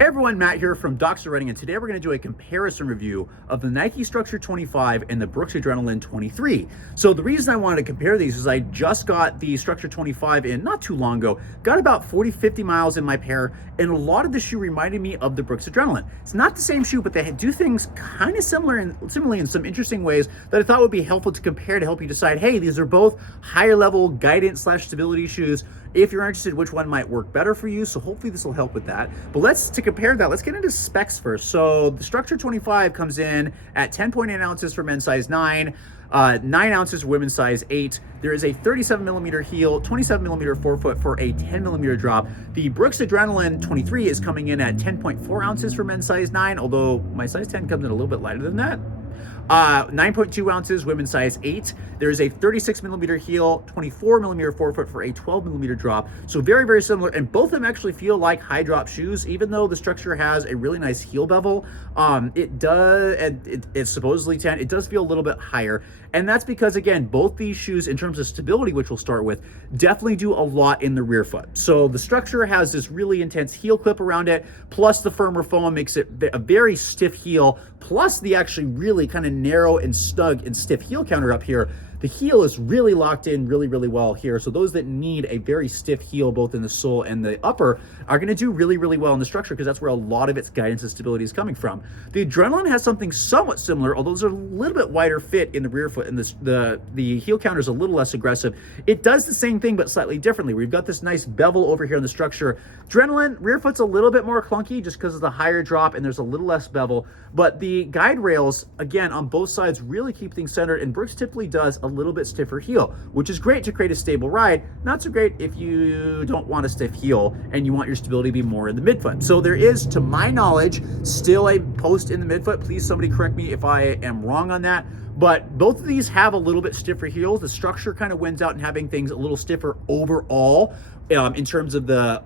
Hey everyone, Matt here from Doxa Running, and today we're going to do a comparison review of the Nike Structure 25 and the Brooks Adrenaline 23. So the reason I wanted to compare these is I just got the Structure 25 in not too long ago, got about 40-50 miles in my pair, and a lot of the shoe reminded me of the Brooks Adrenaline. It's not the same shoe, but they do things kind of similarly in some interesting ways that I thought would be helpful to compare to help you decide, hey, these are both higher level guidance / stability shoes. If you're interested, which one might work better for you. So hopefully this will help with that. But to compare that, let's get into specs first. So the Structure 25 comes in at 10.8 ounces for men's size 9, 9 ounces for women's size 8. There is a 37 millimeter heel, 27 millimeter forefoot for a 10 millimeter drop. The Brooks Adrenaline 23 is coming in at 10.4 ounces for men's size 9, although my size 10 comes in a little bit lighter than that. 9.2 ounces, women's size 8. There's a 36 millimeter heel, 24 millimeter forefoot for a 12 millimeter drop. So very, very similar. And both of them actually feel like high drop shoes, even though the Structure has a really nice heel bevel. It's supposedly 10. It does feel a little bit higher. And that's because, again, both these shoes, in terms of stability, which we'll start with, definitely do a lot in the rear foot. So the Structure has this really intense heel clip around it, plus the firmer foam makes it a very stiff heel, plus the actually really kind of narrow and snug and stiff heel counter up here. The heel is really locked in really, really well here. So those that need a very stiff heel, both in the sole and the upper, are going to do really, really well in the Structure because that's where a lot of its guidance and stability is coming from. The Adrenaline has something somewhat similar, although there's a little bit wider fit in the rear foot, and the heel counter is a little less aggressive. It does the same thing, but slightly differently. We've got this nice bevel over here in the Structure. Adrenaline, rear foot's a little bit more clunky just because of the higher drop, and there's a little less bevel. But the guide rails, again, on both sides really keep things centered, and Brooks typically does a little bit stiffer heel, which is great to create a stable ride. Not so great if you don't want a stiff heel and you want your stability to be more in the midfoot. So there is, to my knowledge, still a post in the midfoot. Please somebody correct me if I am wrong on that. But both of these have a little bit stiffer heels. The Structure kind of wins out in having things a little stiffer overall, in terms of the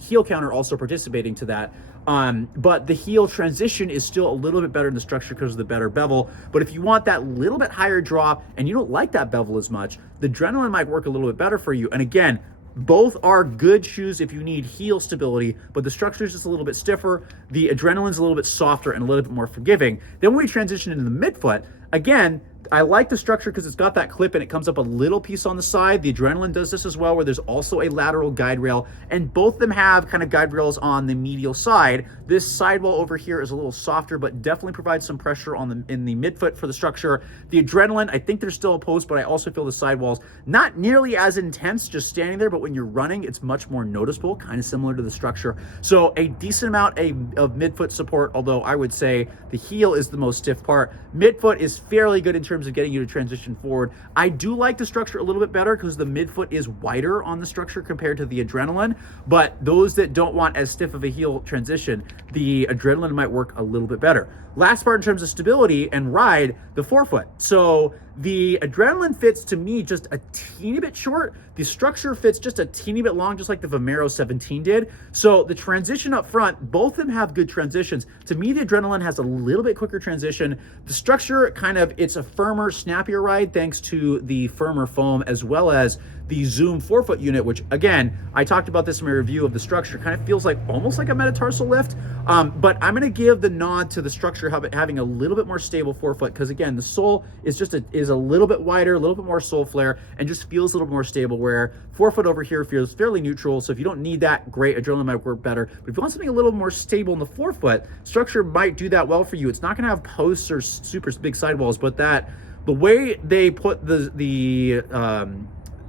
heel counter also participating to that. But the heel transition is still a little bit better in the Structure because of the better bevel. But if you want that little bit higher drop and you don't like that bevel as much, the Adrenaline might work a little bit better for you. And again, both are good shoes if you need heel stability, but the Structure is just a little bit stiffer. The Adrenaline's a little bit softer and a little bit more forgiving. Then when we transition into the midfoot, again, I like the Structure because it's got that clip and it comes up a little piece on the side. The Adrenaline does this as well, where there's also a lateral guide rail, and both of them have kind of guide rails on the medial side. This sidewall over here is a little softer, but definitely provides some pressure in the midfoot for the Structure. The Adrenaline, I think there's still a post, but I also feel the sidewalls not nearly as intense just standing there, but when you're running, it's much more noticeable, kind of similar to the Structure. So a decent amount of midfoot support, although I would say the heel is the most stiff part. Midfoot is fairly good in terms of getting you to transition forward. I do like the Structure a little bit better because the midfoot is wider on the Structure compared to the Adrenaline, but those that don't want as stiff of a heel transition, the Adrenaline might work a little bit better. Last part in terms of stability and ride, the forefoot. So the Adrenaline fits, to me, just a teeny bit short. The Structure fits just a teeny bit long, just like the Vomero 17 did. So the transition up front, both of them have good transitions. To me, the Adrenaline has a little bit quicker transition. The Structure it's a firmer, snappier ride thanks to the firmer foam, as well as the Zoom forefoot unit, which, again, I talked about this in my review of the Structure, kind of feels like almost like a metatarsal lift. But I'm going to give the nod to the Structure having a little bit more stable forefoot because, again, the sole is a little bit wider, a little bit more sole flare, and just feels a little more stable, where forefoot over here feels fairly neutral. So if you don't need that, great, Adrenaline might work better. But if you want something a little more stable in the forefoot, Structure might do that well for you. It's not going to have posts or super big sidewalls, but the way they put the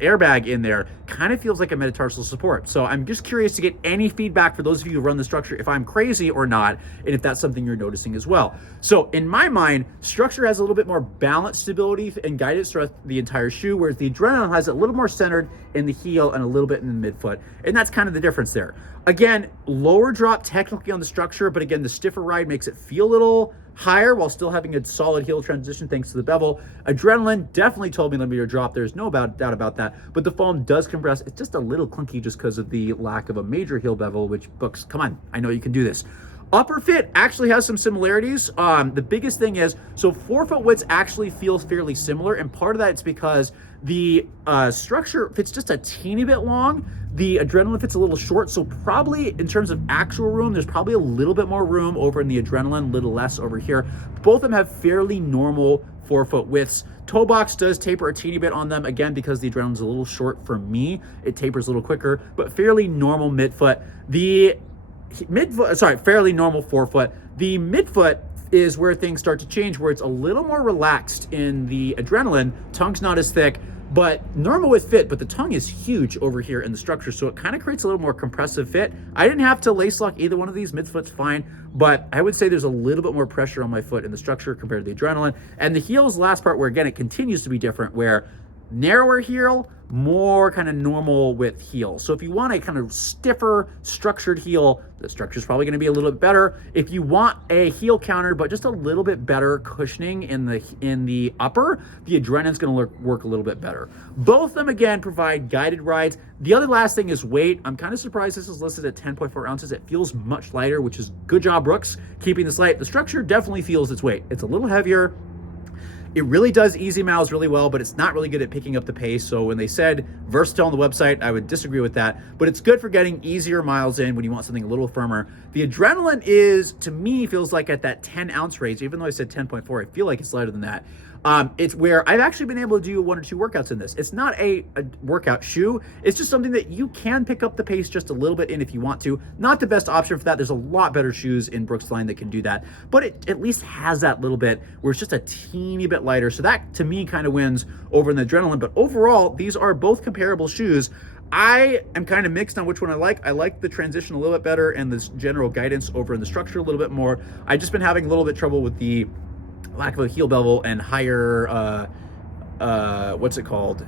airbag in there kind of feels like a metatarsal support. So I'm just curious to get any feedback for those of you who run the Structure, if I'm crazy or not, and if that's something you're noticing as well. So in my mind, Structure has a little bit more balanced stability and guidance throughout the entire shoe, whereas the Adrenaline has a little more centered in the heel and a little bit in the midfoot. And that's kind of the difference there. Again, lower drop technically on the Structure, but again, the stiffer ride makes it feel a little higher while still having a solid heel transition thanks to the bevel. Adrenaline, definitely 12 millimeter drop. There's no doubt about that. But the foam does compress. It's just a little clunky just because of the lack of a major heel bevel, which, Brooks, come on, I know you can do this. Upper fit actually has some similarities. The biggest thing is, so forefoot widths actually feels fairly similar, and part of that it's because the Structure fits just a teeny bit long. The Adrenaline fit's a little short, so probably in terms of actual room, there's probably a little bit more room over in the Adrenaline, a little less over here. Both of them have fairly normal forefoot widths. Toe box does taper a teeny bit on them, again, because the Adrenaline's a little short for me. It tapers a little quicker, but fairly normal midfoot. The midfoot, sorry, fairly normal forefoot. The midfoot is where things start to change, where it's a little more relaxed in the Adrenaline. Tongue's not as thick, but normal with fit, but the tongue is huge over here in the structure, so it kind of creates a little more compressive fit. I didn't have to lace lock either one of these. Midfoot's fine, but I would say there's a little bit more pressure on my foot in the structure compared to the Adrenaline. And the heel's last part, where again, it continues to be different, where narrower heel, more kind of normal width heel. So if you want a kind of stiffer, structured heel, the structure is probably going to be a little bit better. If you want a heel counter, but just a little bit better cushioning in the upper, the Adrenaline's going to work a little bit better. Both of them, again, provide guided rides. The other last thing is weight. I'm kind of surprised this is listed at 10.4 ounces. It feels much lighter, which is good job, Brooks, keeping this light. The structure definitely feels its weight. It's a little heavier. It really does easy miles really well, but it's not really good at picking up the pace. So when they said versatile on the website, I would disagree with that, but it's good for getting easier miles in when you want something a little firmer. The Adrenaline is, to me, feels like at that 10 ounce range, even though I said 10.4, I feel like it's lighter than that. It's where I've actually been able to do 1 or 2 workouts in this. It's not a workout shoe. It's just something that you can pick up the pace just a little bit in if you want to. Not the best option for that. There's a lot better shoes in Brooks line that can do that, but it at least has that little bit where it's just a teeny bit lighter. So that, to me, kind of wins over in the Adrenaline. But overall, these are both comparable shoes. I am kind of mixed on which one I like. I like the transition a little bit better and this general guidance over in the structure a little bit more. I've just been having a little bit trouble with the lack of a heel bevel and higher, what's it called?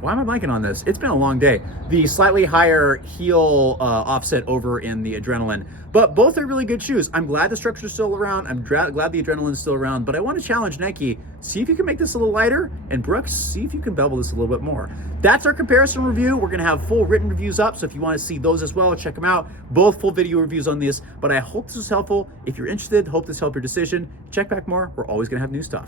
Why am I blanking on this? It's been a long day. The slightly higher heel offset over in the Adrenaline, but both are really good shoes. I'm glad the structure's still around. I'm glad the Adrenaline's still around, but I want to challenge Nike. See if you can make this a little lighter, and Brooks, see if you can bevel this a little bit more. That's our comparison review. We're gonna have full written reviews up, so if you want to see those as well, check them out. Both full video reviews on this, but I hope this was helpful. If you're interested, hope this helped your decision. Check back more. We're always gonna have new stuff.